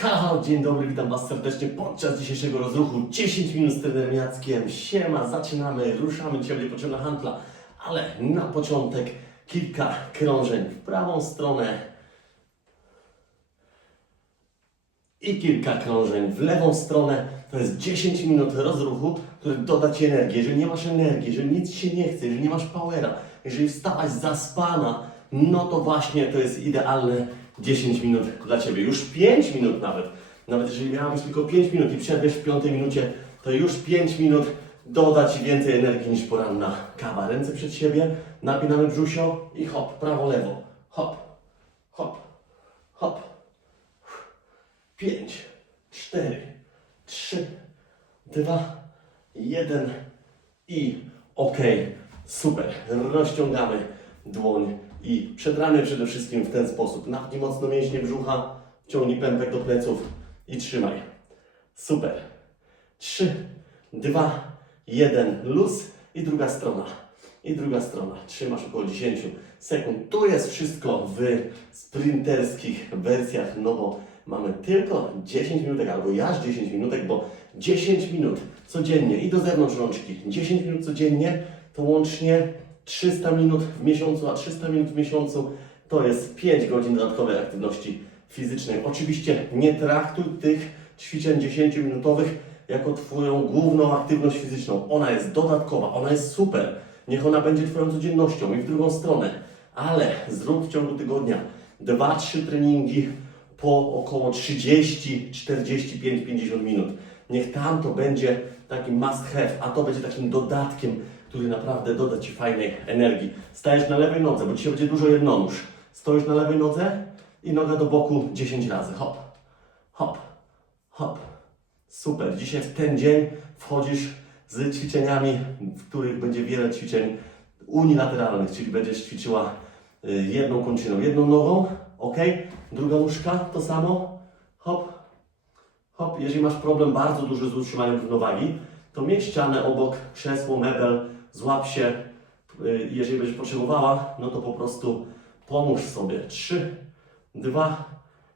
Halo, dzień dobry, witam Was serdecznie podczas dzisiejszego rozruchu 10 minut z trenerem Jackiem. Siema, zaczynamy, ruszamy, dzisiaj będzie potrzebna handla, ale na początek kilka krążeń w prawą stronę i kilka krążeń w lewą stronę. To jest 10 minut rozruchu, który doda Ci energię. Jeżeli nie masz energii, jeżeli nic się nie chce, jeżeli nie masz powera, jeżeli wstałaś zaspana, no to właśnie to jest idealne 10 minut dla Ciebie. Już 5 minut nawet. Nawet jeżeli miałabyś tylko 5 minut i przerwiesz w 5 minucie, to już 5 minut doda Ci więcej energii niż poranna kawa. Ręce przed siebie, napinamy brzusio i hop, prawo, lewo. Hop, hop, hop. 5, 4, 3, 2, 1 i ok. Super. Rozciągamy dłoń i przedramy przede wszystkim w ten sposób. Napnij mocno mięśnie brzucha, ciągnij pępek do pleców i trzymaj. Super. 3, 2, 1. Luz i druga strona. I druga strona. Trzymasz około 10 sekund. Tu jest wszystko w sprinterskich wersjach, no bo mamy tylko 10 minutek albo ja aż 10 minutek, bo 10 minut codziennie i do zewnątrz rączki. 10 minut codziennie to łącznie 300 minut w miesiącu, a 300 minut w miesiącu to jest 5 godzin dodatkowej aktywności fizycznej. Oczywiście nie traktuj tych ćwiczeń 10-minutowych jako Twoją główną aktywność fizyczną. Ona jest dodatkowa, ona jest super. Niech ona będzie Twoją codziennością i w drugą stronę. Ale zrób w ciągu tygodnia 2-3 treningi po około 30, 45, 50 minut. Niech tam to będzie taki must have, a to będzie takim dodatkiem, który naprawdę doda Ci fajnej energii. Stajesz na lewej nodze, bo dzisiaj będzie dużo jednonóż. Stoisz na lewej nodze i noga do boku 10 razy. Hop, hop, hop. Super. Dzisiaj w ten dzień wchodzisz z ćwiczeniami, w których będzie wiele ćwiczeń unilateralnych, czyli będziesz ćwiczyła y, jedną kończyną, jedną nogą, ok? Druga nóżka, to samo, hop, hop. Jeżeli masz problem bardzo duży z utrzymaniem równowagi, to miej ścianę obok, krzesło, mebel, złap się. Y, Jeżeli będziesz potrzebowała, no to po prostu pomóż sobie. Trzy, dwa,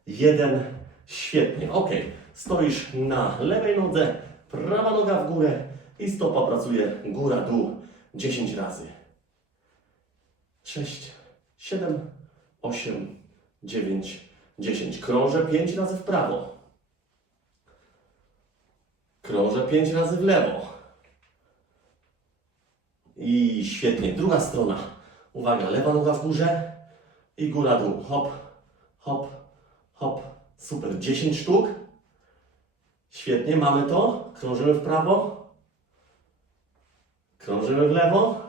jeden. Świetnie, ok. Stoisz na lewej nodze, prawa noga w górę i stopa pracuje góra-dół 10 razy. 6, 7, 8, 9, 10. Krążę 5 razy w prawo. Krążę 5 razy w lewo. I świetnie. Druga strona. Uwaga, lewa noga w górze i góra dół. Hop, hop, hop. Super. 10 sztuk. Świetnie, mamy to. Krążymy w prawo. Krążymy w lewo.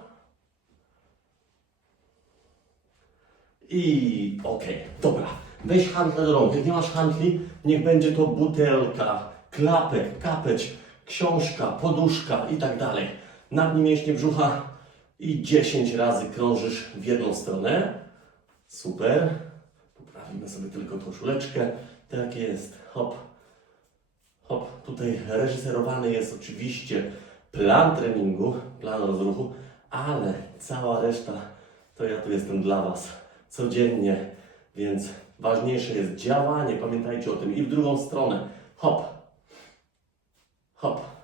I okej, dobra. Weź handlę do rąk. Jak nie masz handli, niech będzie to butelka, klapek, kapeć, książka, poduszka i tak dalej. Napnij mięśnie brzucha i 10 razy krążysz w jedną stronę. Super. Poprawimy sobie tylko koszuleczkę. Tak jest. Hop. Hop. Tutaj reżyserowany jest oczywiście plan treningu, plan rozruchu, ale cała reszta to ja tu jestem dla Was codziennie, więc ważniejsze jest działanie. Pamiętajcie o tym i w drugą stronę. Hop. Hop.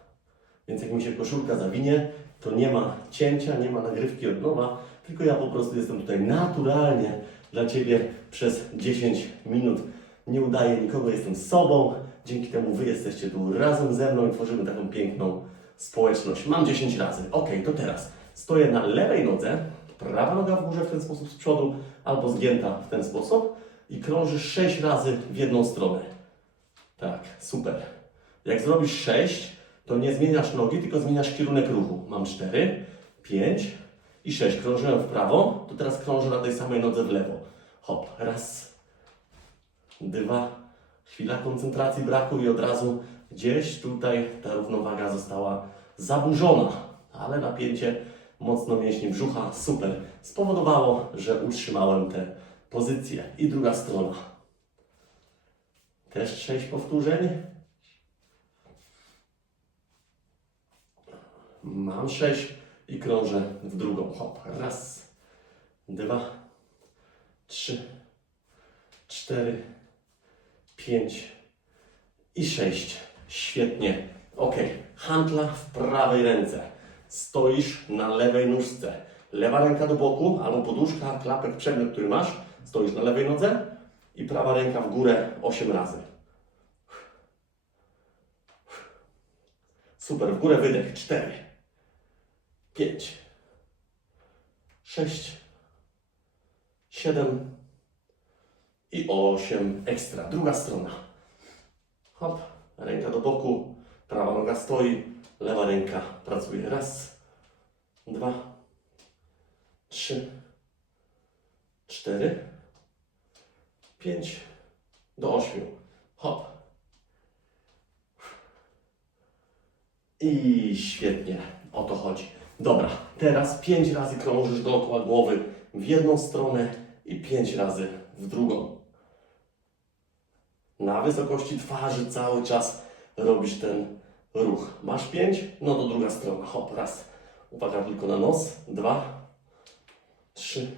Więc jak mi się koszulka zawinie, to nie ma cięcia, nie ma nagrywki od nowa, tylko ja po prostu jestem tutaj naturalnie dla Ciebie przez 10 minut. Nie udaję nikogo, jestem sobą. Dzięki temu Wy jesteście tu razem ze mną i tworzymy taką piękną społeczność. Mam 10 razy. Ok, to teraz stoję na lewej nodze, prawa noga w górze w ten sposób z przodu, albo zgięta w ten sposób i krążysz 6 razy w jedną stronę. Tak, super. Jak zrobisz 6, to nie zmieniasz nogi, tylko zmieniasz kierunek ruchu. Mam 4, 5 i 6. Krążyłem w prawo, to teraz krążę na tej samej nodze w lewo. Hop, raz, dwa. Chwila koncentracji braku i od razu gdzieś tutaj ta równowaga została zaburzona. Ale napięcie mocno mięśni brzucha, super, spowodowało, że utrzymałem tę pozycję. I druga strona. Też 6 powtórzeń. Mam 6 i krążę w drugą. Hop, raz, dwa, trzy, cztery, pięć, i sześć. Świetnie. Ok. Hantla w prawej ręce. Stoisz na lewej nóżce. Lewa ręka do boku, albo poduszka, klapek, przedmiot, który masz. Stoisz na lewej nodze i prawa ręka w górę 8 razy. Super, w górę wydech. 4, 5, 6, 7 i 8 ekstra. Druga strona. Hop, ręka do boku, prawa noga stoi, lewa ręka pracuje. Raz, dwa, trzy, cztery, pięć do ośmiu. Hop. I świetnie, o to chodzi. Dobra, teraz pięć razy krążysz dookoła głowy w jedną stronę i pięć razy w drugą. Na wysokości twarzy cały czas robisz ten ruch. Masz pięć? No to druga strona. Hop, raz. Uwaga tylko na nos. Dwa, trzy,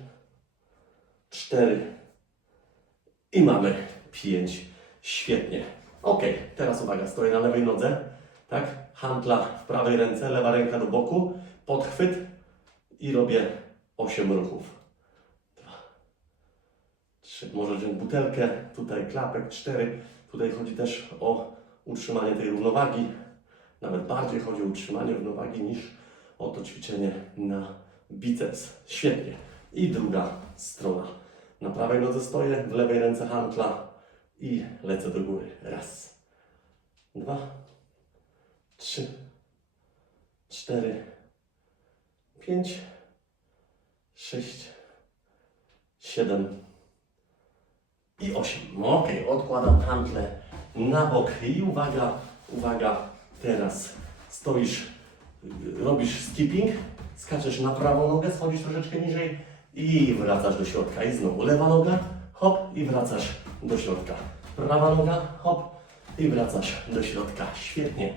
cztery i mamy pięć. Świetnie. Ok, teraz uwaga, stoję na lewej nodze. Tak? Hantla w prawej ręce, lewa ręka do boku. Podchwyt i robię osiem ruchów. Trzy, może wziąć butelkę, tutaj klapek, cztery. Tutaj chodzi też o utrzymanie tej równowagi. Nawet bardziej chodzi o utrzymanie równowagi niż o to ćwiczenie na biceps. Świetnie. I druga strona. Na prawej nodze stoję, w lewej ręce hantla i lecę do góry. Raz, dwa, trzy, cztery, pięć, sześć, siedem, i 8. No okej, odkładam hantle na bok i uwaga, uwaga, teraz stoisz, robisz skipping, skaczesz na prawą nogę, schodzisz troszeczkę niżej i wracasz do środka. I znowu lewa noga, hop i wracasz do środka. Prawa noga, hop i wracasz do środka. Świetnie.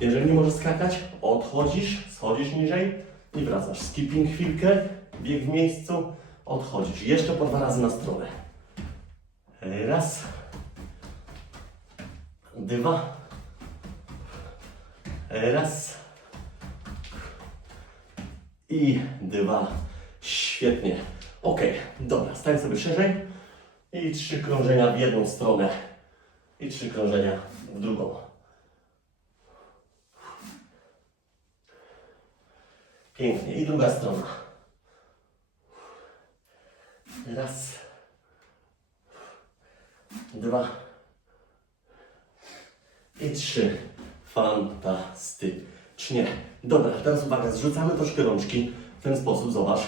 Jeżeli nie możesz skakać, odchodzisz, schodzisz niżej i wracasz. Skipping chwilkę, bieg w miejscu, odchodzisz. Jeszcze po dwa razy na stronę. Raz. Dwa. Raz. I dwa. Świetnie. Ok, dobra, stań sobie szerzej. I trzy krążenia w jedną stronę. I trzy krążenia w drugą. Pięknie. I druga strona. Raz dwa i trzy. Fantastycznie. Dobra, teraz uwaga, zrzucamy troszkę rączki. W ten sposób, zobacz.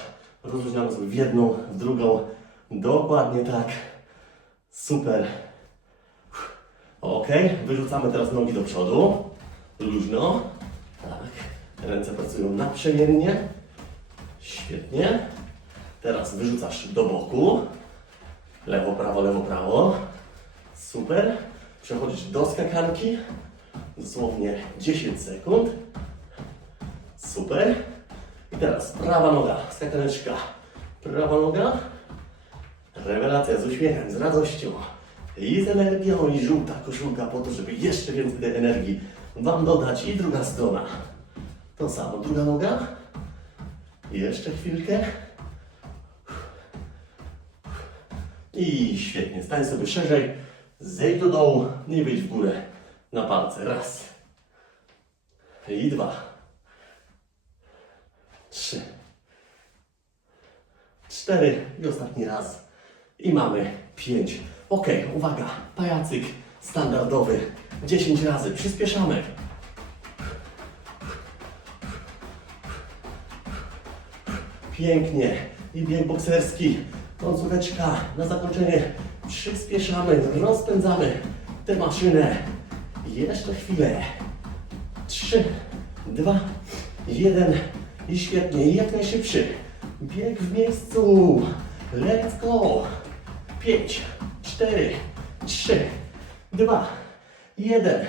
Rozluźniamy sobie w jedną, w drugą. Dokładnie tak. Super. Ok, wyrzucamy teraz nogi do przodu. Luźno. Tak. Ręce pracują naprzemiennie. Świetnie. Teraz wyrzucasz do boku. Lewo, prawo, lewo, prawo. Super. Przechodzisz do skakanki. Dosłownie 10 sekund. Super. I teraz prawa noga, skakaneczka. Prawa noga. Rewelacja z uśmiechem, z radością i z energią i żółta koszulka po to, żeby jeszcze więcej tej energii Wam dodać. I druga strona. To samo, druga noga. Jeszcze chwilkę. I świetnie, stań sobie szerzej, zejdź do dołu i wyjdź w górę na palce. Raz. I dwa. Trzy. Cztery. I ostatni raz. I mamy pięć. Ok, uwaga, pajacyk standardowy. Dziesięć razy. Przyspieszamy. Pięknie. I bieg bokserski. Końcóweczka na zakończenie. Przyspieszamy, rozpędzamy tę maszynę. Jeszcze chwilę. Trzy, dwa, jeden. I świetnie. Jak najszybszy. Bieg w miejscu. Let's go. Pięć, cztery, trzy, dwa, jeden.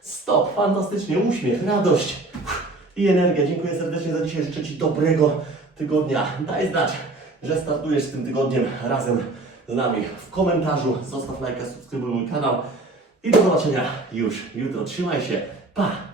Stop. Fantastycznie. Uśmiech, radość i energia. Dziękuję serdecznie za dzisiaj. Życzę Ci dobrego tygodnia. Daj znać, że startujesz tym tygodniem razem z nami. W komentarzu zostaw lajka, subskrybuj mój kanał I do zobaczenia już jutro. Trzymaj się. Pa!